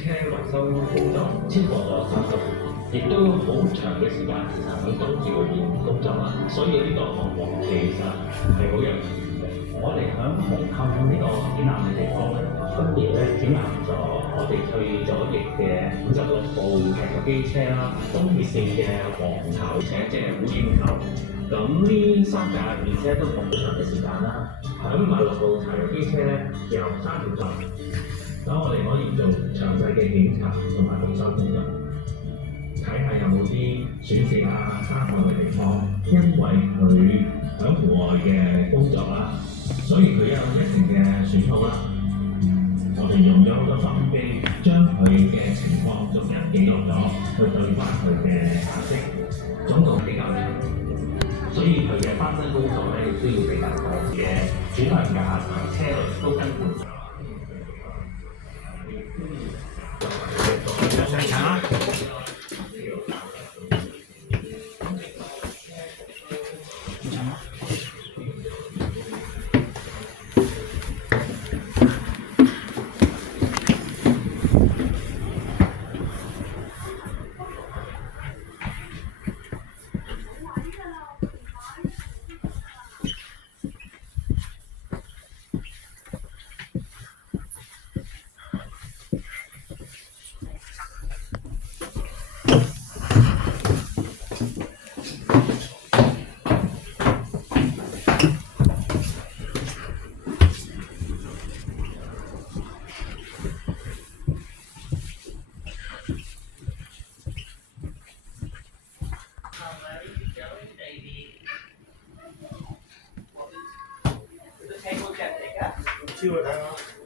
車維修工作超過咗30年，亦都好長嘅時間其實喺東鐵裏邊工作啦，所以呢個項目其實係好有意義嘅。我哋喺紅磡呢個展覽嘅地方咧，分別咧展覽咗我哋退咗役嘅56部嘅機車啦，東鐵線嘅黃頭車即係烏蠅頭。咁呢3架列車都好長嘅時間啦，響56部柴油機車咧由3條站，等我哋可以做詳細嘅檢查同埋維修工作，睇下有冇啲損蝕啊、傷害嘅地方。因為佢響戶外嘅工作啦，所以佢有一定嘅損耗啦。我哋用咗好多心機，將佢嘅情況逐一記錄咗，去對翻佢嘅顏色，總共比較長。所以佢嘅翻新工作咧，亦都要比較多嘅轉向架同車輪都更換。上場啦！超去睇下。